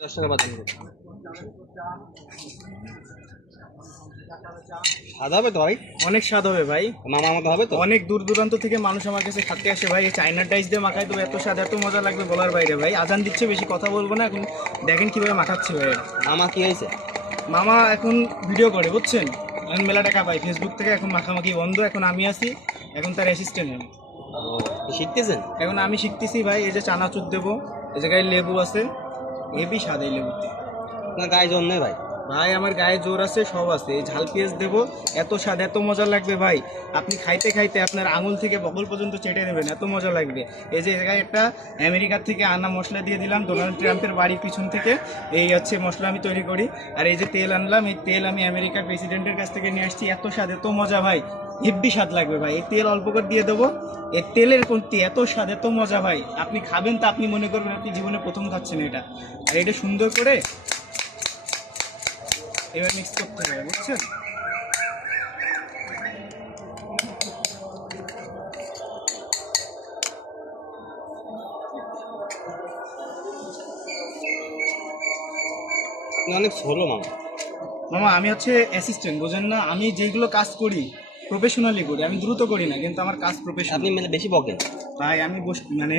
10 টাকা বাদাম স্বাদ হবে তো ভাই? অনেক স্বাদ হবে ভাই। মামার মতো হবে তো? অনেক দূর দূরান্ত থেকে মানুষ আমার কাছে খেতে আসে ভাই। এই চাইনার ডাইস দিয়ে মাখাই দেবো, এত স্বাদ এত মজা লাগবে বলার বাইরে ভাই। আজান দিচ্ছে, বেশি কথা বলবো না এখন। দেখেন কিভাবে মাখাচ্ছি ভাই। মামা কি হয়েছে? মামা এখন ভিডিও করে, বুঝছেন, এখন মেলা টাকা পাই ফেসবুক থেকে। এখন মাখামাখি বন্ধ, এখন আমি আছি, এখন তার অ্যাসিস্ট্যান্ট আমি। শিখতেছেন? এখন আমি শিখতেছি ভাই। এই যে চানাচুর দেবো, এই জায়গায় লেবু আছে, হেভি স্বাদ এই লেবুতে। আপনার গায়ে জোর নেই ভাই? ভাই আমার গায়ে জোর আছে, সব আছে। এই ঝাল পেঁয়াজ দেবো, এত স্বাদ এত মজা লাগবে ভাই। আপনি খাইতে খাইতে আপনার আঙুল থেকে বগল পর্যন্ত চেটে দেবেন, এত মজা লাগবে। এই যে জায়গায় একটা আমেরিকার থেকে আনা মশলা দিয়ে দিলাম, ডোনাল্ড ট্রাম্পের বাড়ির পিছন থেকে। এই হচ্ছে মশলা আমি তৈরি করি। আর এই যে তেল আনলাম, এই তেল আমি আমেরিকার প্রেসিডেন্টের কাছ থেকে নিয়ে আসছি। এত স্বাদ এত মজা ভাই, হেব্বি স্বাদ লাগবে ভাই। এই তেল অল্প করে দিয়ে দেবো, এই তেলের কোনটি এত স্বাদ এত মজা ভাই। আপনি খাবেন তো আপনি মনে করবেন আপনি জীবনে প্রথম খাচ্ছেন এটা। আর এটা সুন্দর করে এবার মিক্স করতে হবে, বুঝছেন? আপনি অনেক ছোলো মামা। মামা আমি হচ্ছে অ্যাসিস্ট্যান্ট, বোঝেন না? আমি যেগুলো কাজ করি প্রফেশনালি করি, আমি দ্রুত করি না, কিন্তু আমার কাজ প্রফেশনাল। আপনি মানে বেশি বকেন ভাই আমি মানে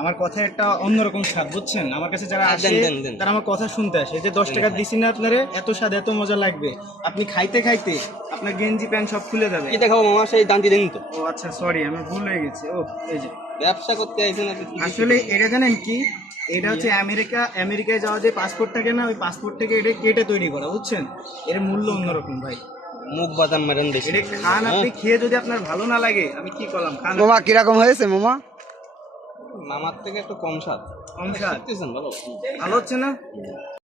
আমার কথা একটা অন্যরকম স্বাদ, বুঝছেন? আমার কাছে যারা আসে দেন। তারা আমার কথা শুনতে আসে। এই যে 10 টাকা দিছি না আপনারে, এত স্বাদ এত মজা লাগবে। আপনি খাইতে খাইতে আপনার গেঞ্জি প্যান্ট সব খুলে যাবে। কি দেখাবো মামা? সেই দান্তি দেন তো। ও আচ্ছা, সরি, আমি ভুল হয়ে গেছি। ও এই যে ব্যবসা করতে আইছেন আপনি? আসলে এটা জানেন কি, এটা হচ্ছে আমেরিকায় যাওয়া যে পাসপোর্ট থাকে না, ওই পাসপোর্ট থেকে এটা কেটে তৈরি করা, বুঝছেন? এর মূল্য অন্যরকম ভাই। মুখ বাদাম মেরেন বেশি। এটা খান, আপনি খেয়ে যদি আপনার ভালো না লাগে আমি কি করলাম। খান। মামা কিরকম হয়েছে মামা? মামার থেকে একটু কম স্বাদ। কম স্বাদ? শিখতেছেন ভালো? ভালো হচ্ছে না?